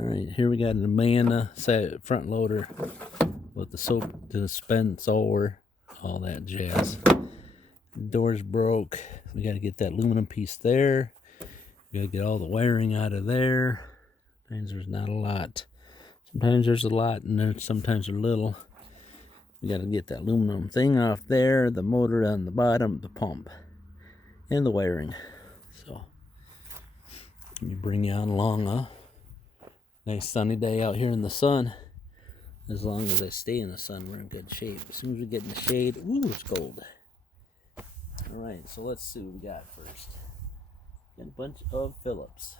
All right, here we got an Amanda front loader with the soap dispenser, all that jazz. The door's broke. We got to get that aluminum piece there. We got to get all the wiring out of there. Sometimes there's not a lot. Sometimes there's a lot, and then sometimes there's little. We got to get that aluminum thing off there, the motor on the bottom, the pump, and the wiring. So, let me bring you on along a nice sunny day out here in the sun. As long as I stay in the sun, we're in good shape. As soon as we get in the shade, ooh, it's cold. All right, so let's see what we got first. Got a bunch of Phillips.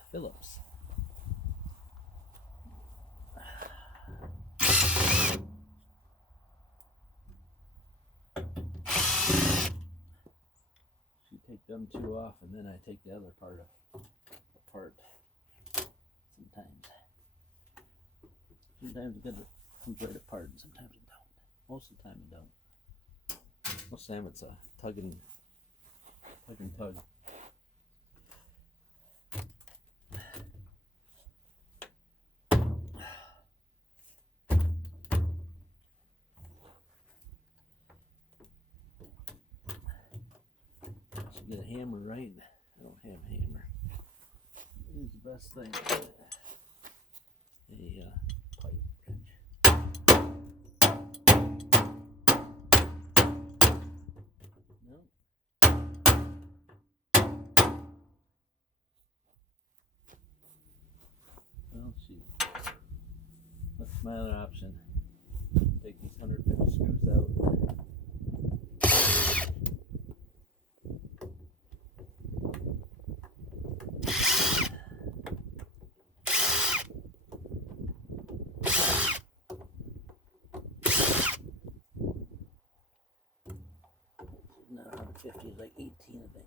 You take them two off, and then I take the other part apart. Sometimes it comes right apart, and sometimes it don't. Most of the time it don't. Most of the time it's a tug and tug. Should get a hammer, right? I don't have a hammer. Here's the best thing. A pipe wrench. No. Well, shoot. That's my other option. Take these 150 screws out. Not 150, it's like 18, I think.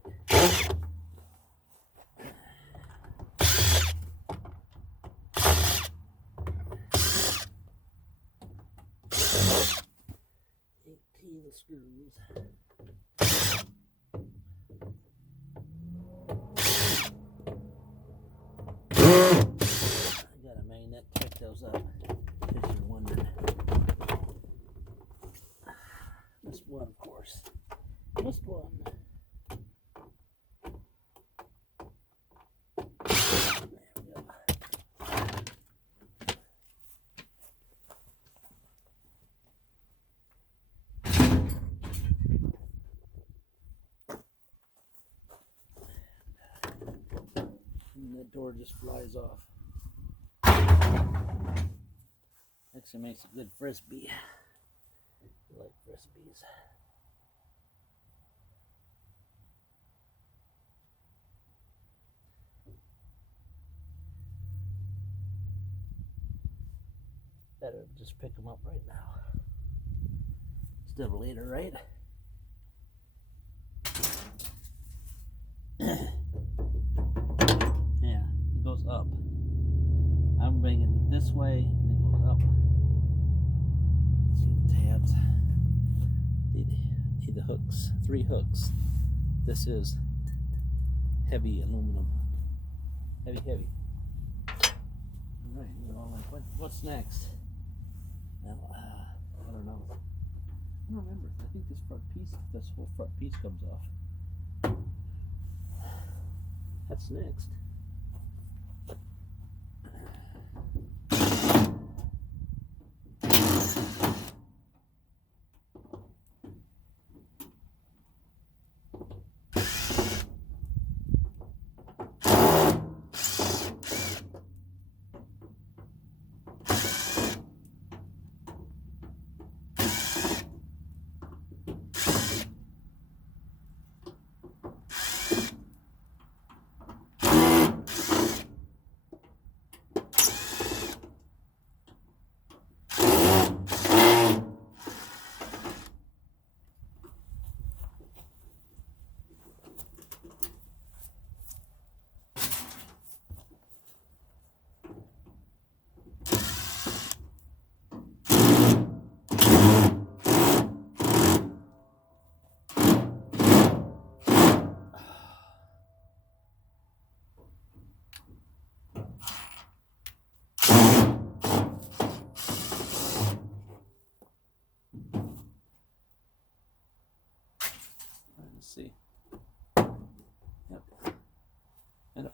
Screws. I got a magnet to pick those up, if you're wondering. Missed one, of course. Missed one. There we go. And that door just flies off. Actually makes a good frisbee. I like frisbees. Better just pick them up right now. Instead of later, right? Yeah, it goes up. I'm bringing it this way, and it goes up. See the tabs. Need the hooks. 3 hooks. This is heavy aluminum. Heavy. All right. Well, what's next? Now, I don't know. I don't remember. I think this whole front piece comes off. That's next.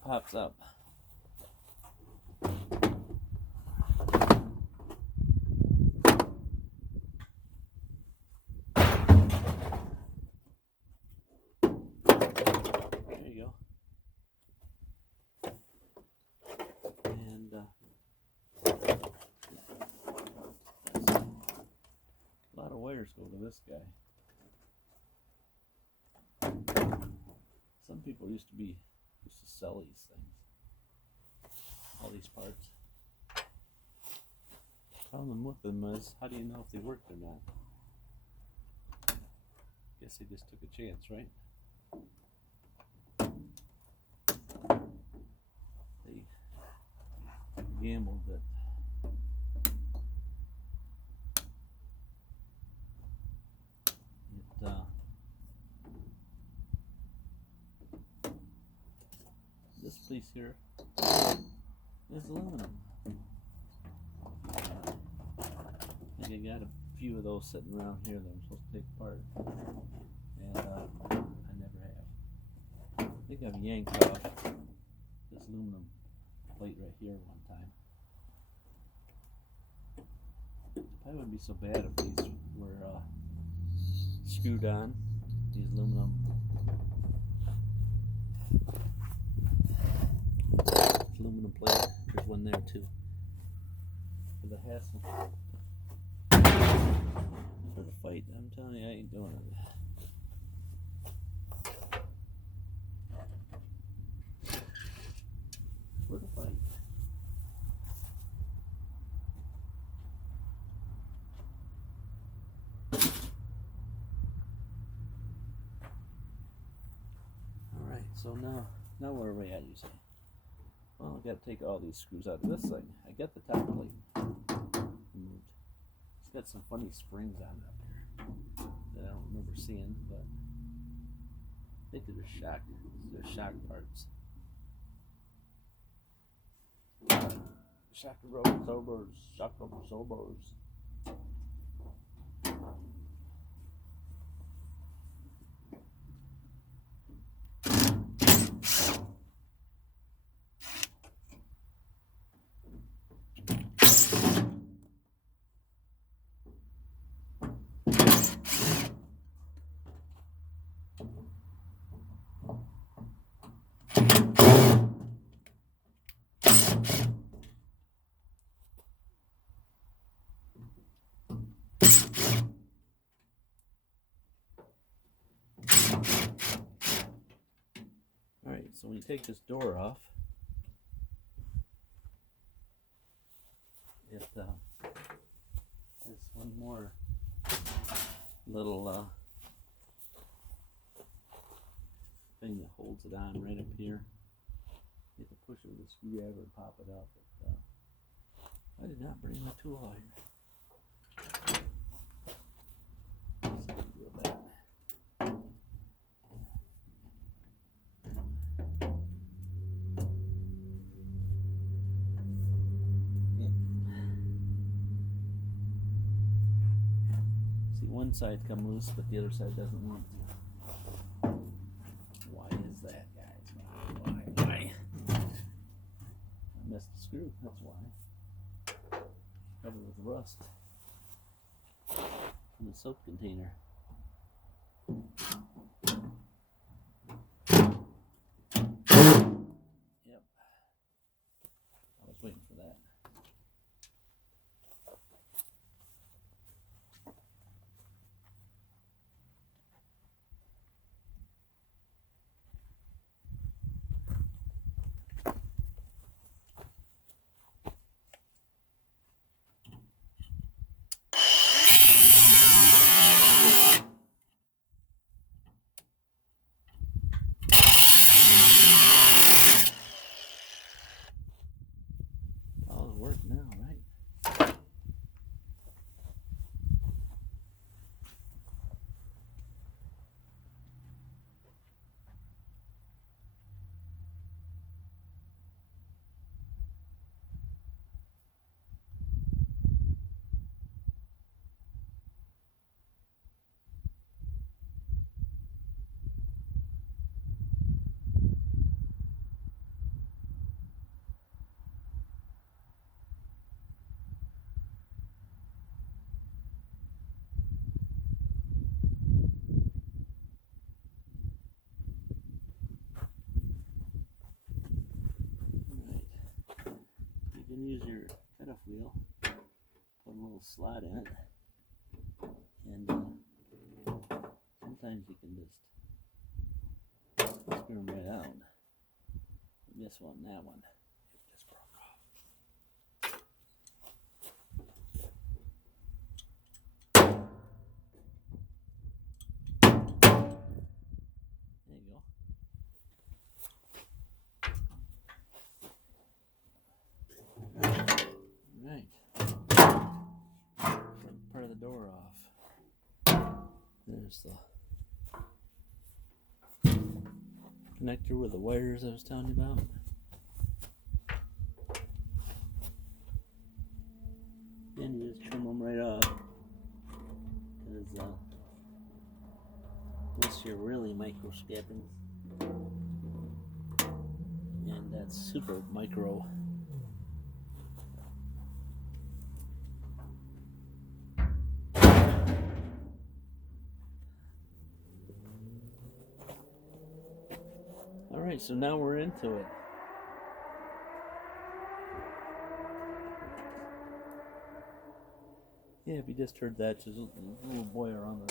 pops up. There you go. And a lot of wires go to this guy. Some people used to sell these things, all these parts. Problem with them is, how do you know if they worked or not? Guess they just took a chance, right? They gambled that this piece here is aluminum. I think I got a few of those sitting around here that I'm supposed to take apart, and I never have. I think I've yanked off this aluminum plate right here one time. Probably wouldn't be so bad if these were screwed on, these aluminum plate. There's one there too. For the hassle. For the fight, I'm telling you, I ain't doing it. For the fight. Alright, so now where are we at, you say? Well, I've got to take all these screws out of this thing. I got the top plate removed. It's got some funny springs on it up here that I don't remember seeing, but I think they're shock. They're shock parts. Shock absorbers. Shock absorbers. Alright, so when you take this door off, there's one more little thing that holds it on right up here. You have to push it with a screwdriver and pop it up. But, I did not bring my tool out here. One side come loose, but the other side doesn't want to. Why is that, guys? Why? I missed the screw, that's why. Covered with rust in the soap container. Yep. I was waiting for that. All work now, right? can use your cutoff wheel, put a little slot in it, and sometimes you can just screw them right out. This one, that one, it just broke off. There you go. Right. Part of the door off. There's the connector with the wires I was telling you about. And you just trim them right off. Because unless you're really microscoping, and that's super micro. Alright, so now we're into it. Yeah, if you just heard that, there's a little boy around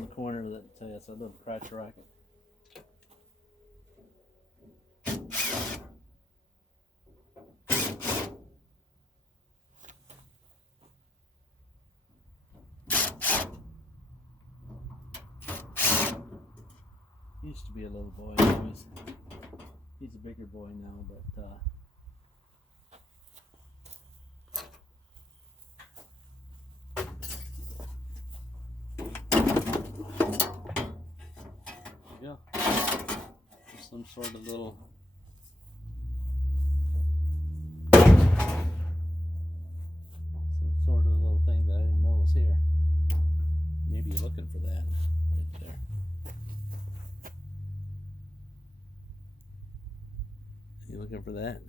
the corner that it's a little crotch rocket. Used to be a little boy. He's a bigger boy now, but yeah, some sort of little thing that I didn't know was here. Maybe you're looking for that right there. You looking for that?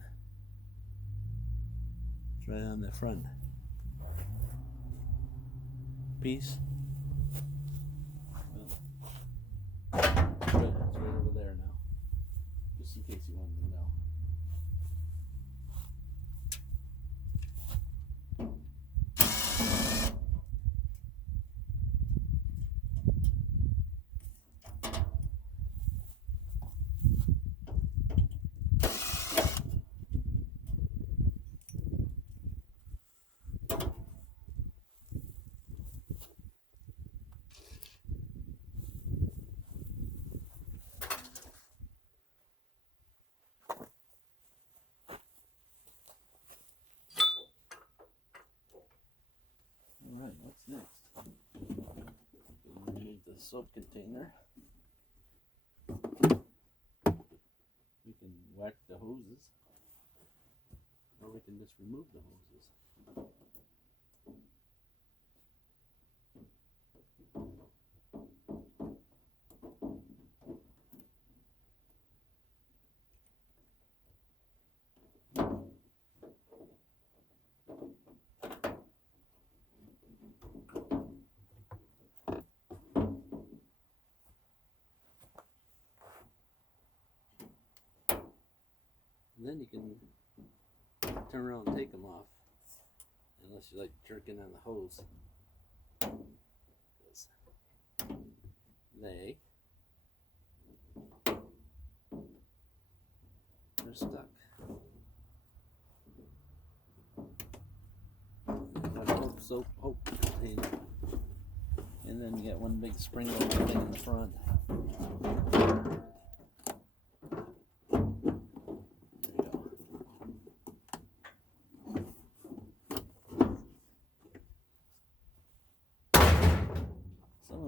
It's right on the front piece. Well, it's right over there now. Just in case you wanted to know. Alright, what's next? Remove the soap container. We can whack the hoses, or we can just remove the hoses. And then you can turn around and take them off, unless you like jerking on the hose, because they're stuck. Got a soap container, and then you got one big spring load thing in the front.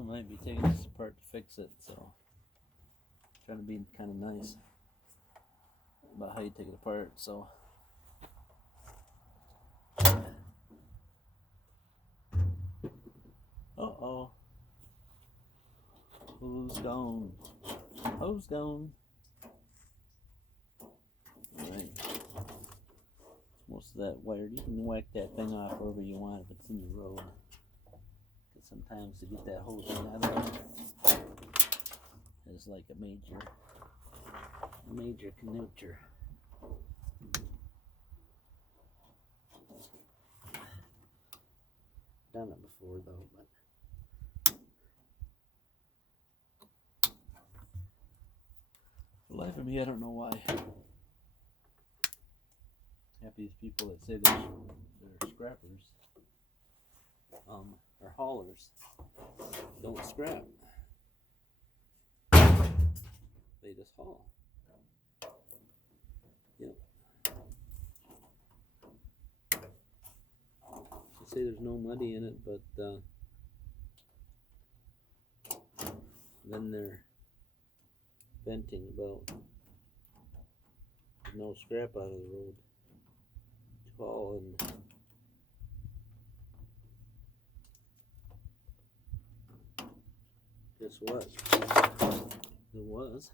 Might be taking this apart to fix it, so trying to be kind of nice about how you take it apart. So uh-oh, who's gone? Who's gone? Alright, most of that wired. You can whack that thing off wherever you want if it's in the road. Sometimes to get that whole thing out of there is like a major connector. done it before though, but for the life of me, I don't know why. Half these people that say they're scrappers, or haulers, don't scrap. They just haul. Yep. They say there's no money in it, but then they're venting about no scrap out of the road to haul, and guess what? It was.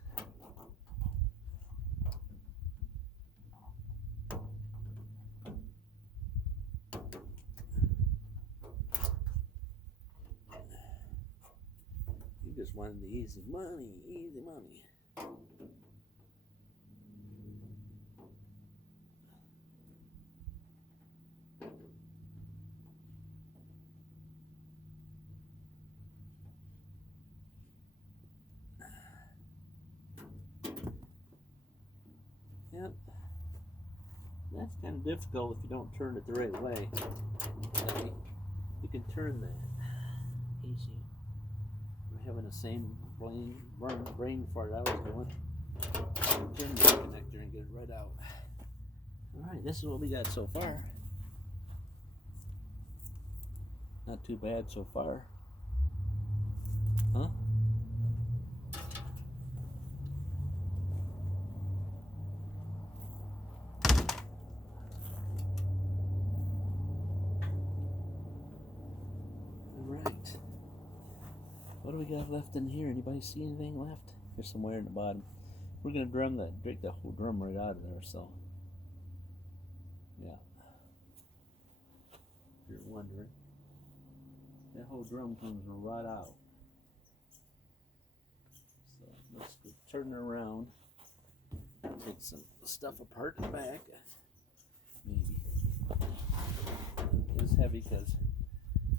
You just wanted the easy money, easy money. Yep. That's kind of difficult if you don't turn it the right way. Okay? You can turn that easy. We're having the same brain fart I was doing. Turn the connector and get it right out. Alright, this is what we got so far. Not too bad so far. Huh? Alright. What do we got left in here? Anybody see anything left? There's some wire in the bottom. We're gonna break the whole drum right out of there, so yeah. If you're wondering. That whole drum comes right out. So let's go turn it around. Take some stuff apart in the back. Maybe. It is heavy because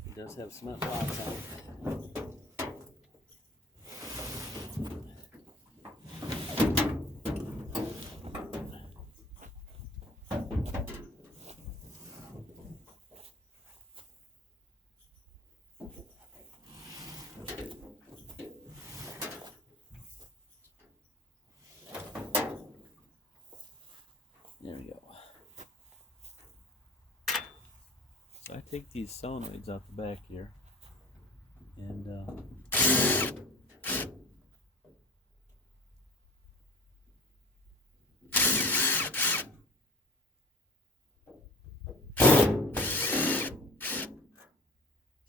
it does have cement blocks on it. There we go. So I take these solenoids out the back here, and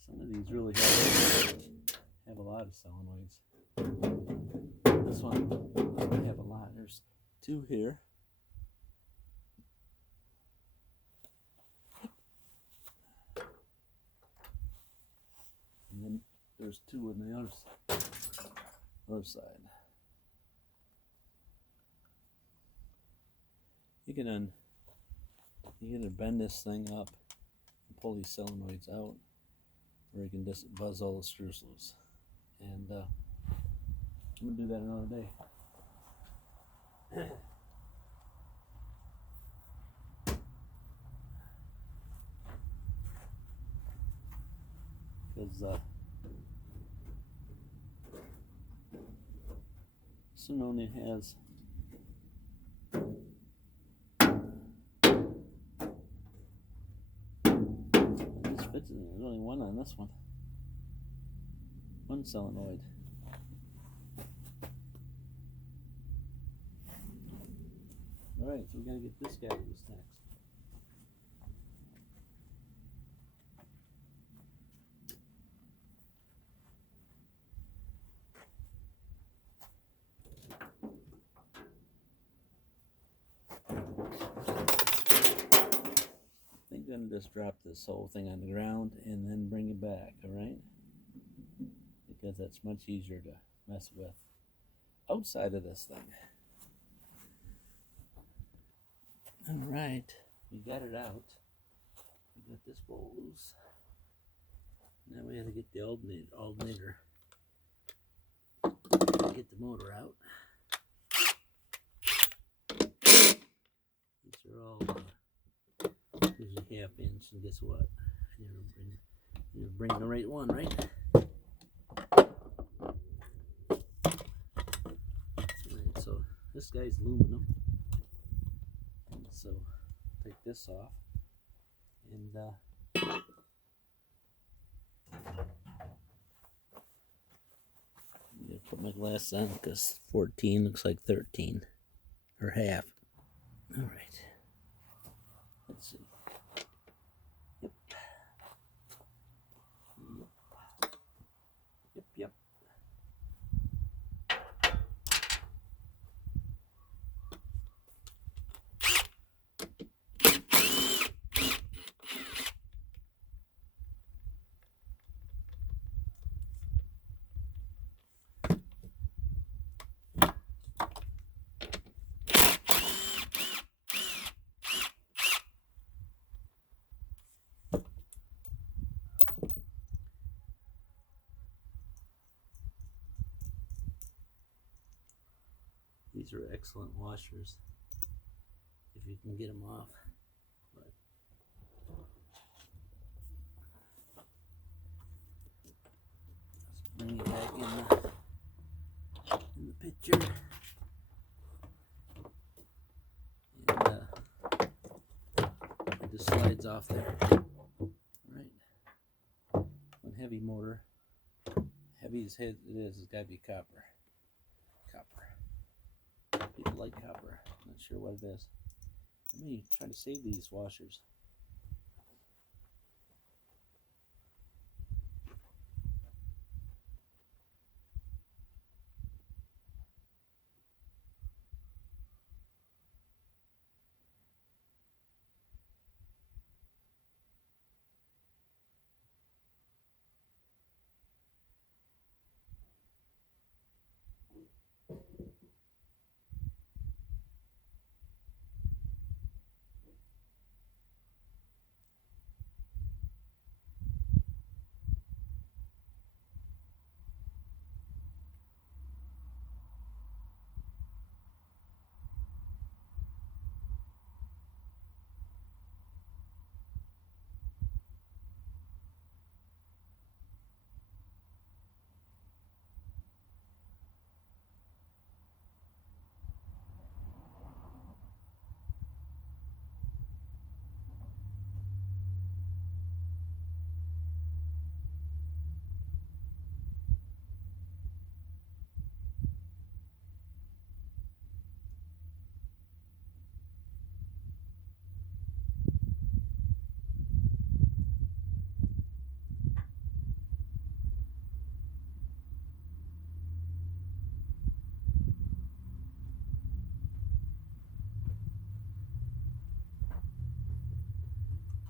some of these really have a lot of solenoids. This one doesn't have a lot. There's two here. And then there's two on the other side. You can either bend this thing up and pull these solenoids out, or you can just buzz all the screws loose. And I'm gonna do that another day. Because Sun only has this fits in there. There's only one on this one. One solenoid. Alright, so we're gonna get this guy loose next. I'm gonna just drop this whole thing on the ground and then bring it back, alright? Because that's much easier to mess with outside of this thing. Alright, we got it out. We got this bowl loose. Now we have to get the alternator. Get the motor out. These are all here's a half-inch, and guess what? I didn't bring the right one, right? Alright, so this guy's aluminum, and so take this off, and I'm gonna put my glass on because 14 looks like 13 or half. All right, let's see. Yep. Yep. These are excellent washers if you can get them off. But let's bring it back in the picture. And it just slides off there. Right. One heavy motor. Heavy as it is, it's got to be copper. People like copper. Not sure what it is. Let me try to save these washers.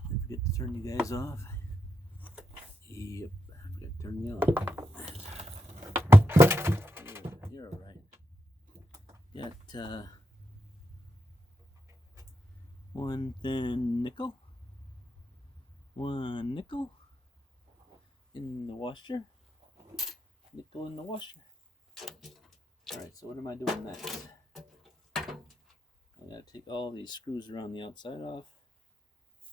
Don't forget to turn you guys off. Yep, I forgot to turn you on. You're all right. Got one thin nickel, one nickel in the washer, nickel in the washer. All right, so what am I doing next? I gotta take all these screws around the outside off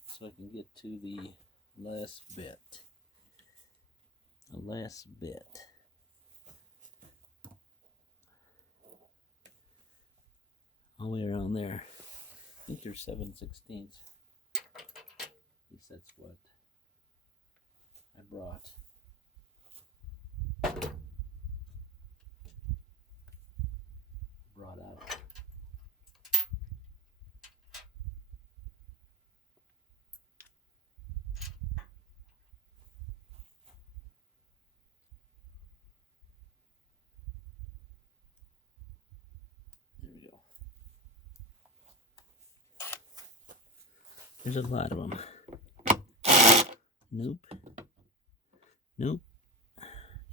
so I can get to the last bit. The last bit. All the way around there. I think there's 7/16. At least that's what I brought. Out. There we go. There's a lot of them. Nope.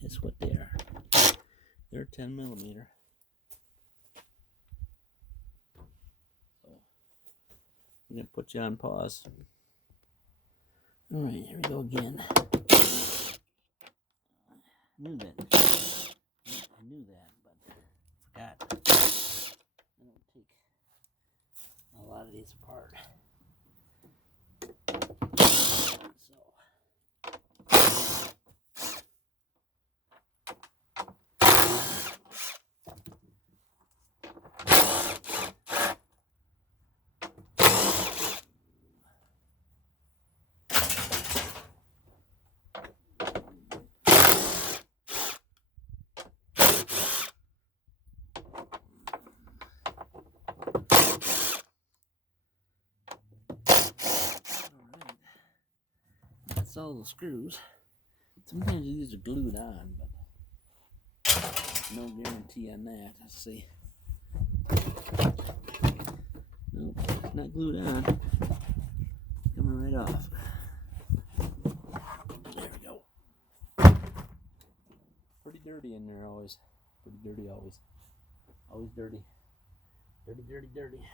Guess what they are? They're 10mm. So I'm gonna put you on pause. All right, here we go again. Knew that. I knew that, but forgot. I don't take a lot of these apart. So. That's all the screws. Sometimes these are glued on, but no guarantee on that. Let's see. Nope, it's not glued on. Coming right off. There we go. Pretty dirty in there always. Pretty dirty always. Always dirty. Dirty, dirty, dirty.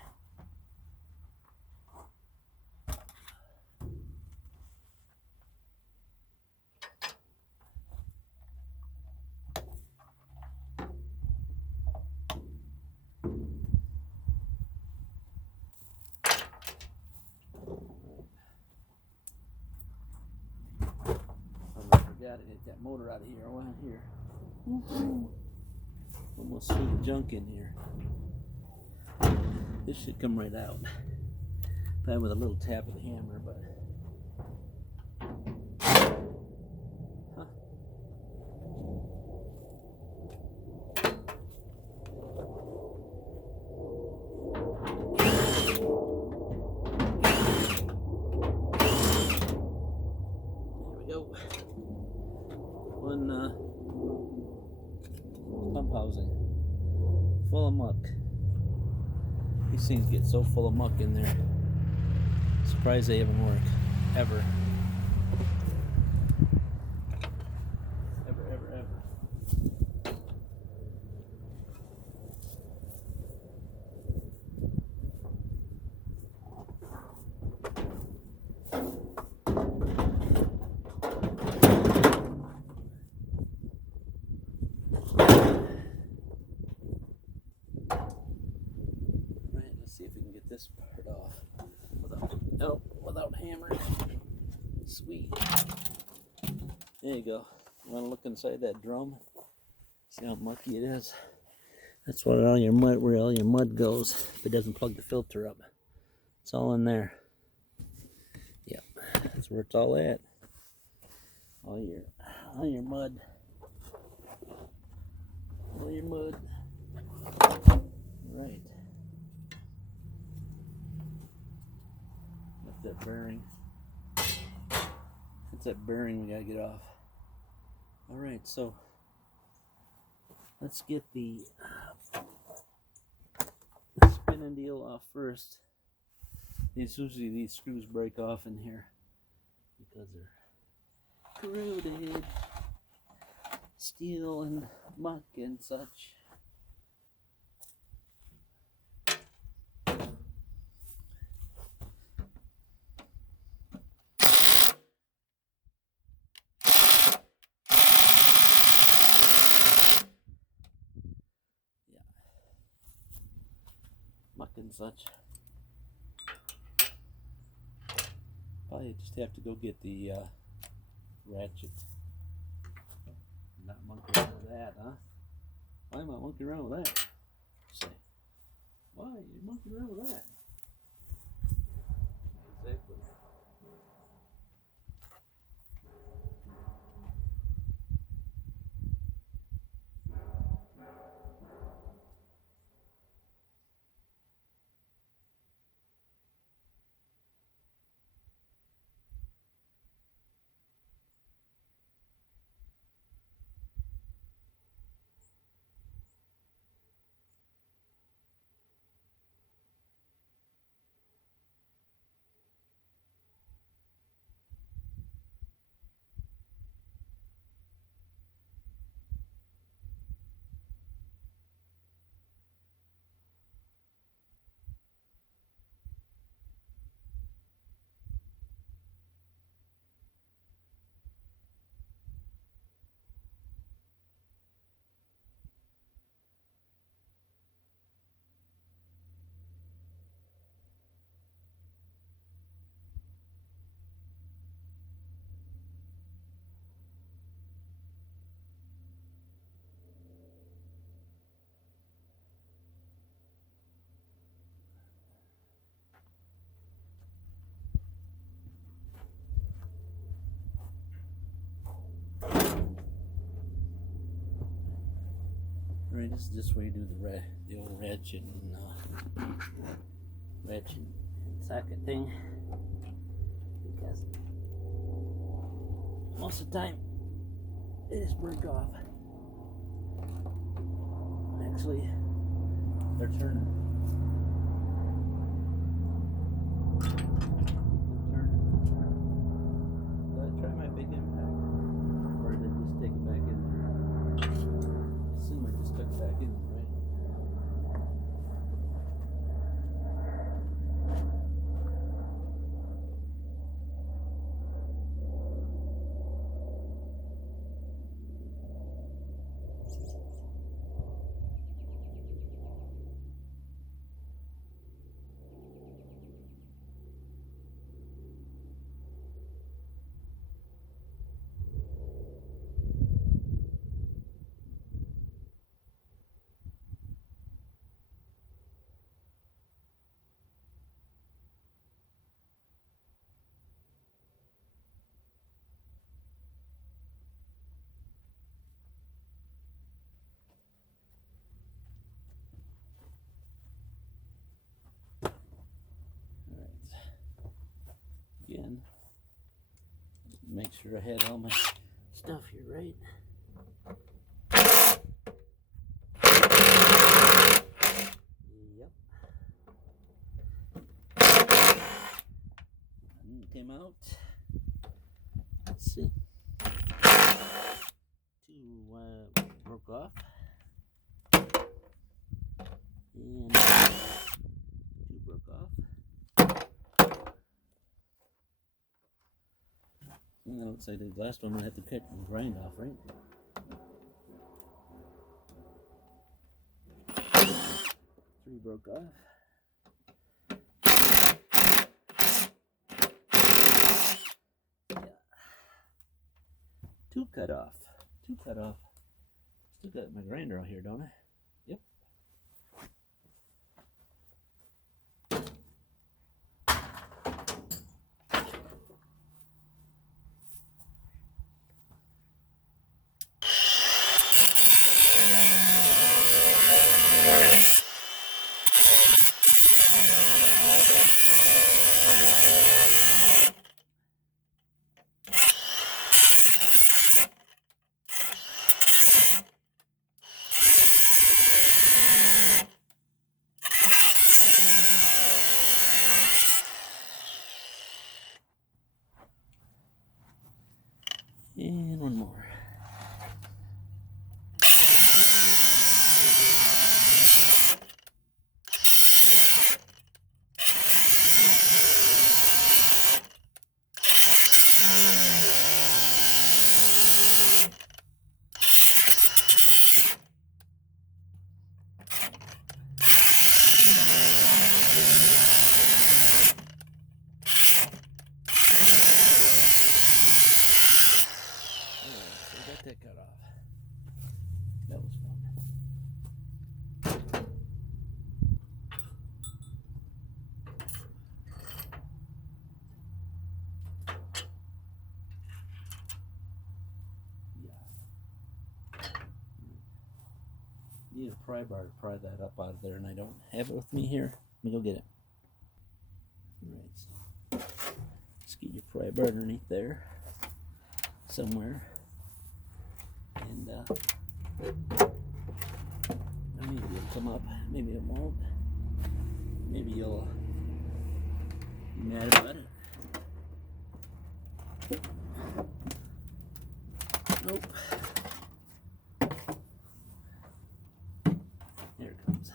I forgot to get that motor out of here. Around here. Almost full of junk in here. This should come right out. Probably with a little tap of the hammer, but. Huh. There we go. One pump housing. Full of muck. These things get so full of muck in there. Surprised they even work. Ever. Ever. Right, let's see if we can get this part off without hammering. Sweet. There you go. You want to look inside that drum? See how mucky it is? That's what all your mud, where all your mud goes if it doesn't plug the filter up. It's all in there. Yep, that's where it's all at. All your mud. All your mud. Right. That's that bearing. That's that bearing we gotta get off. Alright, so let's get the spinning deal off first. Usually these screws break off in here because they're corroded, steel and muck and such. Yeah, muck and such. Probably just have to go get the ratchet. Not monkey around with that, huh? Why am I monkey around with that? Say, why are you monkey around with that? Exactly. Right, this is just where you do the old ratchet and socket thing, because most of the time it just break off. Actually, they're turning. Did I try my big impact, or did I just take it back in there? I assume I just took it back in there, right? Again, make sure I had all my stuff here right. Yep. And came out. Let's see. Two broke off. And two broke off. And that looks like the last one I have to cut and grind off, right? Three broke off. Yeah. Two cut off. Two cut off. Still got my grinder out here, don't I? Yep. And one more. That cut off. That was fun. Yeah. Need a pry bar to pry that up out of there, and I don't have it with me here. Let me go get it. Alright, so just get your pry bar underneath there somewhere. And maybe it'll come up, maybe it won't. Maybe you'll be mad about it. Nope. There it comes.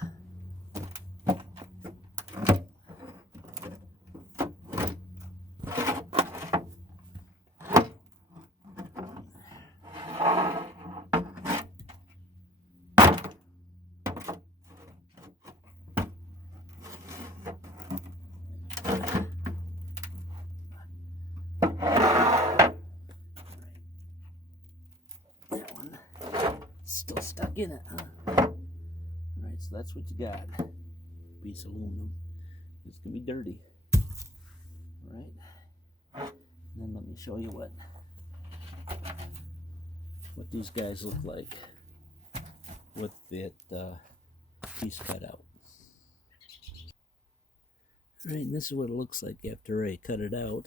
Still stuck in it, huh? Alright, so that's what you got. Piece of aluminum. It's gonna be dirty. Alright. Then let me show you what these guys look like. with that piece cut out. Alright, and this is what it looks like after I cut it out.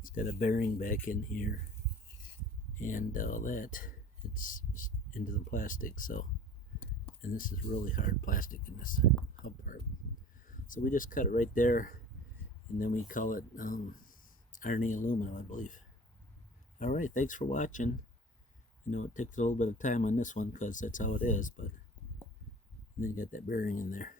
It's got a bearing back in here and all that. It's into the plastic, so, and this is really hard plastic in this hub part. So we just cut it right there, and then we call it iron aluminum, I believe. Alright, thanks for watching. I know it takes a little bit of time on this one because that's how it is, but then you got that bearing in there.